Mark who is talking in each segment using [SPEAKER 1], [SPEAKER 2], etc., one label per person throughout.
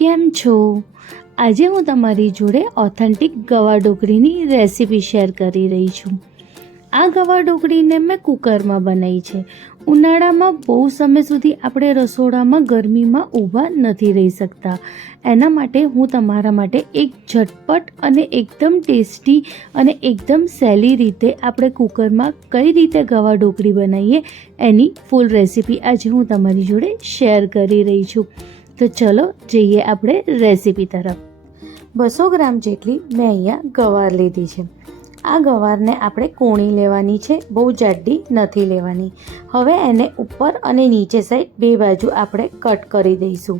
[SPEAKER 1] કેમ છો? આજે હું તમારી જોડે ઓથેન્ટિક ગવા ડોકરીની રેસીપી શેર કરી રહી છું. આ ગવા ડોકરીને મેં કુકરમાં બનાવી છે. ઉનાળામાં બહુ સમય સુધી આપણે રસોડામાં ગરમીમાં ઊભા નથી રહી શકતા. એના માટે હું તમારા માટે એક ઝટપટ અને એકદમ ટેસ્ટી અને એકદમ સહેલી રીતે આપણે કુકરમાં કઈ રીતે ગવા ઢોકળી બનાવીએ એની ફૂલ રેસીપી આજે હું તમારી જોડે શેર કરી રહી છું. તો ચલો જઈએ આપણે રેસીપી તરફ. બસો ગ્રામ જેટલી મેં અહીંયા ગવાર લીધી છે. આ ગવારને આપણે કોણી લેવાની છે, બહુ જાડી નથી લેવાની. હવે એને ઉપર અને નીચે સાઈડ બે બાજુ આપણે કટ કરી દઈશું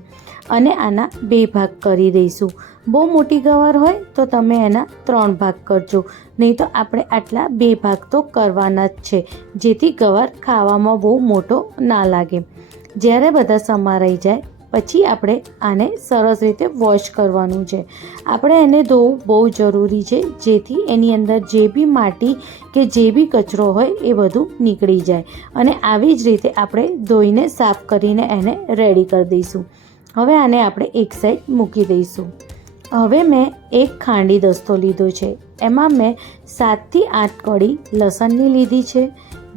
[SPEAKER 1] અને આના બે ભાગ કરી દઈશું. બહુ મોટી ગવાર હોય તો તમે એના ત્રણ ભાગ કરજો. નહીં તો આપણે આટલા બે ભાગ તો કરવાના જ છે, જેથી ગવાર ખાવામાં બહુ મોટો ના લાગે. જ્યારે બધા સમારાઈ જાય પછી આપણે આને સરસ રીતે વોશ કરવાનું છે. આપણે એને ધોવું બહુ જરૂરી છે, જેથી એની અંદર જે બી માટી કે જે બી કચરો હોય એ બધું નીકળી જાય. અને આવી જ રીતે આપણે ધોઈને સાફ કરીને એને રેડી કરી દઈશું. હવે આને આપણે એક સાઈડ મૂકી દઈશું. હવે મેં એક ખાંડી દસ્તો લીધો છે. એમાં મેં સાતથી આઠ કળી લસણની લીધી છે.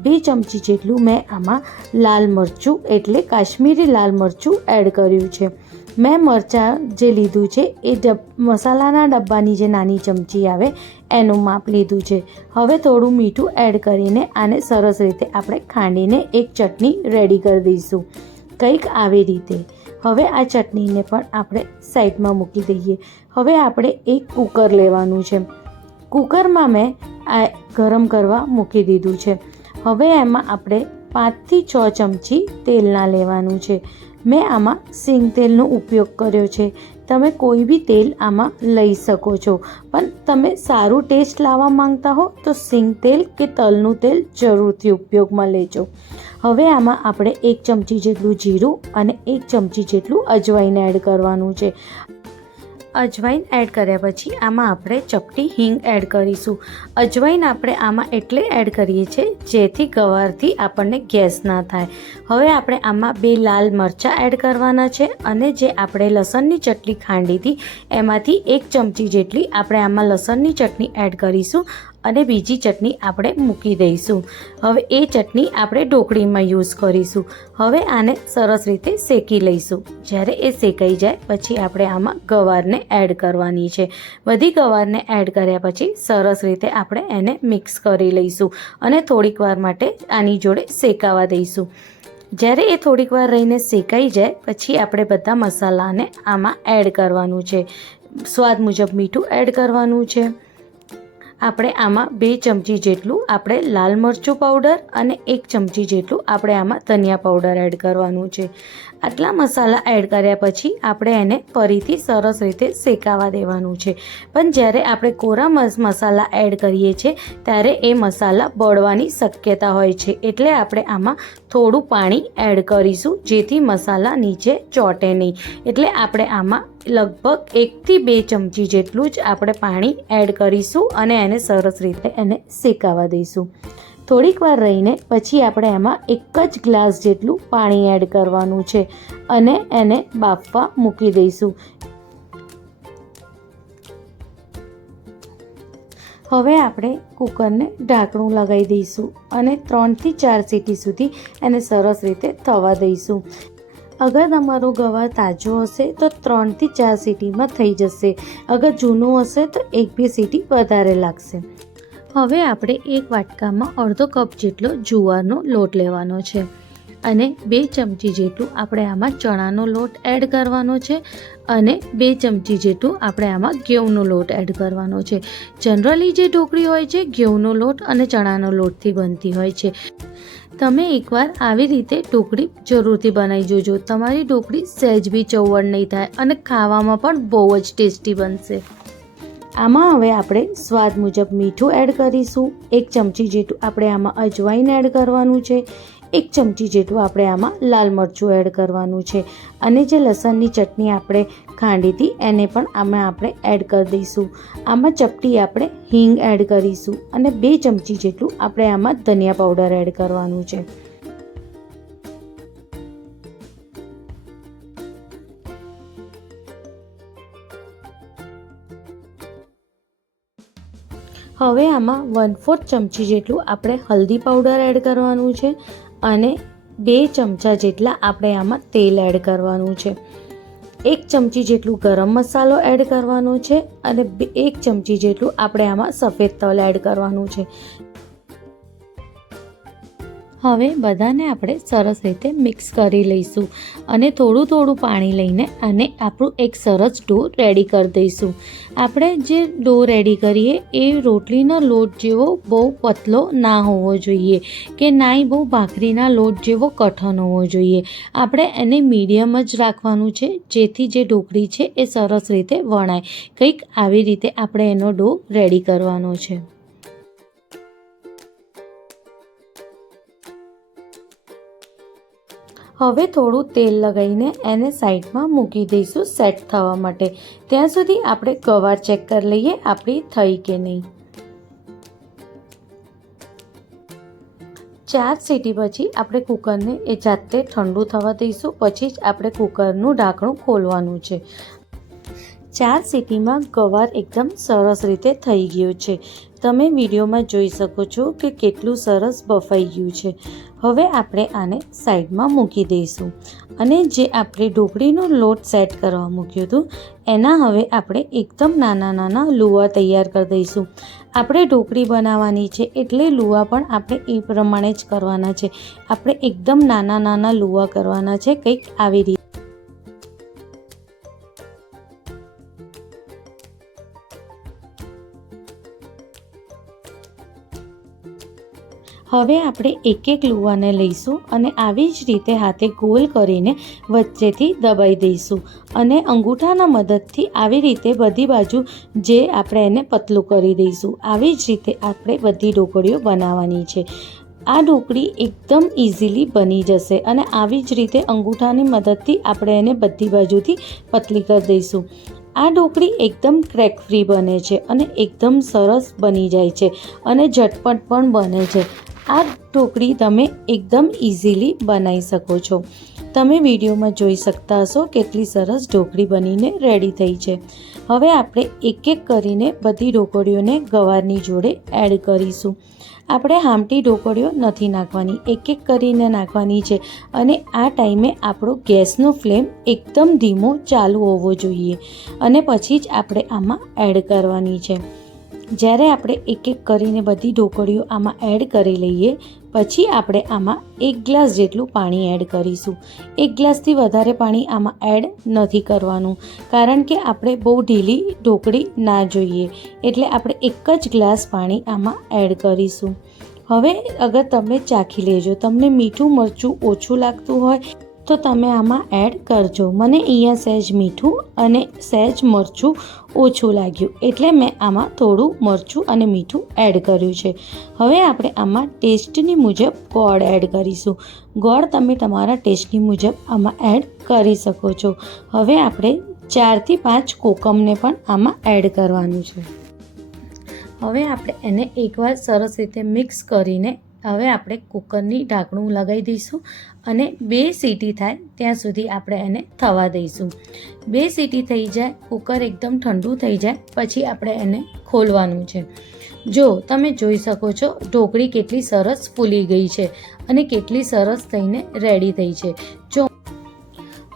[SPEAKER 1] બે ચમચી જેટલું મેં આમાં લાલ મરચું, એટલે કાશ્મીરી લાલ મરચું એડ કર્યું છે. મેં મરચાં જે લીધું છે એ ડબ, મસાલાના ડબ્બાની જે નાની ચમચી આવે એનું માપ લીધું છે. હવે થોડું મીઠું એડ કરીને આને સરસ રીતે આપણે ખાંડીને એક ચટણી રેડી કરી દઈશું. કંઈક આવી રીતે. હવે આ ચટણીને પણ આપણે સાઈડમાં મૂકી દઈએ. હવે આપણે એક કૂકર લેવાનું છે. કૂકરમાં મેં આ ગરમ કરવા મૂકી દીધું છે. હવે એમાં આપણે પાંચથી છ ચમચી તેલના લેવાનું છે. મેં આમાં સિંગ તેલનો ઉપયોગ કર્યો છે. તમે કોઈ બી તેલ આમાં લઈ શકો છો. પણ તમે સારું ટેસ્ટ લાવવા માંગતા હો તો સિંગ તેલ કે તલનું તેલ જરૂરથી ઉપયોગમાં લેજો. હવે આમાં આપણે એક ચમચી જેટલું જીરું અને એક ચમચી જેટલું અજવાઈને એડ કરવાનું છે. અજવાઈન એડ કર્યા પછી આમાં આપણે ચપટી હિંગ એડ કરીશું. અજવાઈન આપણે આમાં એટલે એડ કરીએ છીએ જેથી ગવારથી આપણને ગેસ ના થાય. હવે આપણે આમાં બે લાલ મરચાં એડ કરવાના છે અને જે આપણે લસણની ચટણી ખાંડી હતી એમાંથી એક ચમચી જેટલી આપણે આમાં લસણની ચટણી એડ કરીશું. અને બીજી ચટણી આપણે મૂકી દઈશું. હવે એ ચટણી આપણે ઢોકળીમાં યુઝ કરીશું. હવે આને સરસ રીતે શેકી લઈશું. જ્યારે એ શેકાઈ જાય, પછી આપણે આમાં ગવારને એડ કરવાની છે. બધી ગવારને એડ કર્યા પછી સરસ રીતે આપણે એને મિક્સ કરી લઈશું અને થોડીક વાર માટે આની જોડે શેકાવા દઈશું. જ્યારે એ થોડીક વાર રહીને શેકાઈ જાય, પછી આપણે બધા મસાલાને આમાં એડ કરવાનું છે. સ્વાદ મુજબ મીઠું એડ કરવાનું છે. આપણે આમાં બે ચમચી જેટલું આપણે લાલ મરચું પાવડર અને એક ચમચી જેટલું આપણે આમાં ધનિયા પાવડર એડ કરવાનું છે. આટલા મસાલા એડ કર્યા પછી આપણે એને ફરીથી સરસ રીતે શેકાવા દેવાનું છે. પણ જ્યારે આપણે કોરા મસાલા એડ કરીએ છીએ ત્યારે એ મસાલા બળવાની શક્યતા હોય છે. એટલે આપણે આમાં થોડું પાણી એડ કરીશું, જેથી મસાલા નીચે ચોટે નહીં. એટલે આપણે આમાં લગભગ એકથી બે ચમચી જેટલું જ આપણે પાણી એડ કરીશું અને એને સરસ રીતે એને શેકાવા દઈશું. થોડીક વાર રહીને પછી આપણે એમાં એક જ ગ્લાસ જેટલું પાણી એડ કરવાનું છે અને એને બાફવા મૂકી દઈશું. હવે આપણે કુકરને ઢાંકણું લગાવી દઈશું અને ત્રણથી ચાર સીટી સુધી એને સરસ રીતે થવા દઈશું. અગર તમારો ગવાર તાજો હશે તો ત્રણથી ચાર સીટીમાં થઈ જશે. અગર જૂનું હશે તો એક બે સીટી વધારે લાગશે. હવે આપણે એક વાટકામાં અડધો કપ જેટલો જુવારનો લોટ લેવાનો છે અને બે ચમચી જેટલું આપણે આમાં ચણાનો લોટ એડ કરવાનો છે અને બે ચમચી જેટલું આપણે આમાં ઘઉંનો લોટ એડ કરવાનો છે. જનરલી જે ઢોકળી હોય છે, ઘઉંનો લોટ અને ચણાનો લોટથી બનતી હોય છે. તમે એકવાર આવી રીતે ઢોકળી જરૂરથી બનાવી જોજો. તમારી ઢોકળી સહેજ બી ચવડ નહીં થાય અને ખાવામાં પણ બહુ જ ટેસ્ટી બનશે. આમાં હવે આપણે સ્વાદ મુજબ મીઠું એડ કરીશું. એક ચમચી જેટલું આપણે આમાં અજવાઈન એડ કરવાનું છે. એક ચમચી જેટલું આપણે આમાં લાલ મરચું એડ કરવાનું છે. અને જે લસણની ચટણી આપણે ખાંડી હતી, એને પણ આમાં આપણે એડ કરી દઈશું. આમાં ચપટી આપણે હિંગ એડ કરીશું અને બે ચમચી જેટલું આપણે આમાં ધનિયા પાવડર એડ કરવાનું છે. હવે આમાં વન ફોર્થ ચમચી જેટલું આપણે હલ્દી પાવડર એડ કરવાનું છે. અને બે ચમચા જેટલા આપણે આમાં તેલ એડ કરવાનું છે. એક ચમચી જેટલું ગરમ મસાલો એડ કરવાનો છે અને એક ચમચી જેટલું આપણે આમાં સફેદ તલ એડ કરવાનું છે. હવે બધાને આપણે સરસ રીતે મિક્સ કરી લઈશું અને થોડું થોડું પાણી લઈને આને આપણું એક સરસ ડો રેડી કરી દઈશું. આપણે જે ડો રેડી કરીએ એ રોટલીનો લોટ જેવો બહુ પતલો ના હોવો જોઈએ કે નાય બહુ ભાખરીના લોટ જેવો કઠણ હોવો જોઈએ. આપણે એને મીડિયમ જ રાખવાનું છે જેથી જે ઢોકળી છે એ સરસ રીતે વણાય. કંઈક આવી રીતે આપણે એનો ડો રેડી કરવાનો છે. હવે થોડું તેલ લગાવીને એને સાઈડમાં મૂકી દઈશું સેટ થવા માટે. ત્યાં સુધી આપણે ગવાર ચેક કરી લઈએ આપણી થઈ કે નહીં. ચાર સીટી પછી આપણે કુકરને એ જાતે ઠંડુ થવા દઈશું. પછી જ આપણે કુકરનું ઢાંકણું ખોલવાનું છે. ચાર સીટીમાં ગવાર એકદમ સરસ રીતે થઈ ગયું છે. તમે વિડીયોમાં જોઈ શકો છો કે કેટલું સરસ બફાઈ ગયું છે. હવે આપણે આને સાઈડમાં મૂકી દઈશું. અને જે આપણે ઢોકળીનો લોટ સેટ કરવા મૂક્યું હતું, એના હવે આપણે એકદમ નાના નાના લુવા તૈયાર કરી દઈશું. આપણે ઢોકળી બનાવવાની છે એટલે લુવા પણ આપણે એ પ્રમાણે જ કરવાના છે. આપણે એકદમ નાના નાના લુવા કરવાના છે કંઈક આવી રીતે. હવે આપણે એક એક લુવાને લઈશું અને આવી જ રીતે હાથે ગોલ કરીને વચ્ચેથી દબાઈ દઈશું અને અંગૂઠાના મદદથી આવી રીતે બધી બાજુ જે આપણે એને પતલું કરી દઈશું, આવી જ રીતે આપણે બધી ઢોકળીઓ બનાવવાની છે. આ ઢોકળી એકદમ ઇઝીલી બની જશે અને આવી જ રીતે અંગૂઠાની મદદથી આપણે એને બધી બાજુથી પતલી કરી દઈશું. આ ઢોકળી એકદમ ક્રેક ફ્રી બને છે અને એકદમ સરસ બની જાય છે અને ઝટપટ પણ બને છે. આ ઢોકળી તમે એકદમ ઇઝીલી બનાવી શકો છો. તમે વિડીયોમાં જોઈ શકતા હશો કેટલી સરસ ઢોકળી બનીને રેડી થઈ છે. હવે આપણે એક એક કરીને બધી ઢોકળીઓને ગવારની જોડે એડ કરીશું. આપણે હામટી ઢોકળીઓ નથી નાખવાની, એક એક કરીને નાખવાની છે અને આ ટાઈમે આપણો ગેસનો ફ્લેમ એકદમ ધીમો ચાલુ હોવો જોઈએ અને પછી જ આપણે આમાં એડ કરવાની છે. જ્યારે આપણે એક એક કરીને બધી ઢોકળીઓ આમાં એડ કરી લઈએ પછી આપણે આમાં એક ગ્લાસ જેટલું પાણી એડ કરીશું. એક ગ્લાસથી વધારે પાણી આમાં એડ નથી કરવાનું, કારણ કે આપણે બહુ ઢીલી ઢોકળી ના જોઈએ, એટલે આપણે એક જ ગ્લાસ પાણી આમાં એડ કરીશું. હવે અગર તમે ચાખી લેજો, તમને મીઠું મરચું ઓછું લાગતું હોય તો તમે આમાં એડ કરજો. મને અહીંયા સહેજ મીઠું અને સહેજ મરચું ઓછું લાગ્યું. એટલે મેં આમાં થોડું મરચું અને મીઠું એડ કર્યું છે. હવે આપણે આમાં ટેસ્ટની મુજબ ગોળ એડ કરીશું. ગોળ તમે તમારા ટેસ્ટની મુજબ આમાં એડ કરી શકો છો. હવે આપણે ચારથી પાંચ કોકમને પણ આમાં એડ કરવાનું છે. હવે આપણે એને એકવાર સરસ રીતે મિક્સ કરીને હવે આપણે કુકરની ઢાંકણું લગાવી દઈશું અને બે સીટી થાય ત્યાં સુધી આપણે એને થવા દઈશું. બે સીટી થઈ જાય, કુકર એકદમ ઠંડુ થઈ જાય, પછી આપણે એને ખોલવાનું છે. જો તમે જોઈ શકો છો, ઢોકળી કેટલી સરસ ફૂલી ગઈ છે અને કેટલી સરસ થઈને રેડી થઈ છે. જો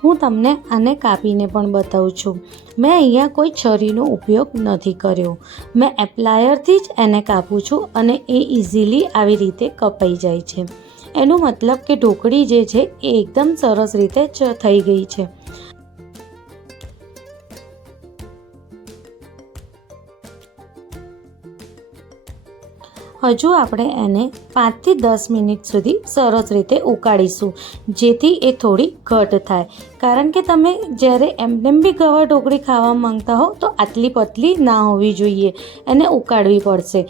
[SPEAKER 1] હું તમને આને કાપીને પણ બતાવું છું. મેં અહીંયા કોઈ છરીનો ઉપયોગ નથી કર્યો. મેં એપ્લાયરથી જ એને કાપું છું અને એ ઇઝીલી આવી રીતે કપાઈ જાય છે. એનો મતલબ કે ઢોકળી જે છે એ એકદમ સરસ રીતે થઈ ગઈ છે. હજુ આપણે એને પાંચથી દસ મિનિટ સુધી સરસ રીતે ઉકાળીશું, જેથી એ થોડી ઘટ થાય. કારણ કે તમે જ્યારે એમનેમ બી ગવા ઢોકળી ખાવા માંગતા હો, તો આટલી પતલી ના હોવી જોઈએ. એને ઉકાળવી પડશે.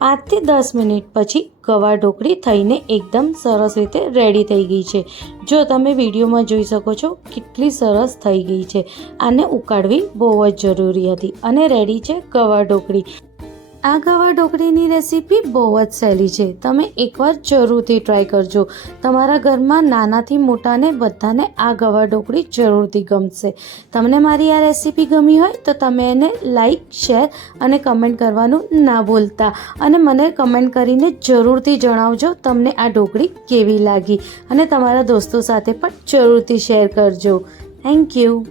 [SPEAKER 1] પાંચથી દસ મિનિટ પછી ગવા ઢોકળી થઈને એકદમ સરસ રીતે રેડી થઈ ગઈ છે. જો તમે વિડીયોમાં જોઈ શકો છો, કેટલી સરસ થઈ ગઈ છે. આને ઉકાળવી બહુ જ જરૂરી હતી અને રેડી છે ગવા ઢોકળી. આ ગવા ઢોકળીની રેસીપી બહુ જ સહેલી છે. તમે એકવાર જરૂરથી ટ્રાય કરજો. તમારા ઘરમાં નાનાથી મોટાને બધાને આ ગવા ઢોકળી જરૂરથી ગમશે. તમને મારી આ રેસીપી ગમી હોય તો તમે એને લાઈક, શેર અને કમેન્ટ કરવાનું ના ભૂલતા. અને મને કમેન્ટ કરીને જરૂરથી જણાવજો તમને આ ઢોકળી કેવી લાગી. અને તમારા દોસ્તો સાથે પણ જરૂરથી શેર કરજો. Thank you.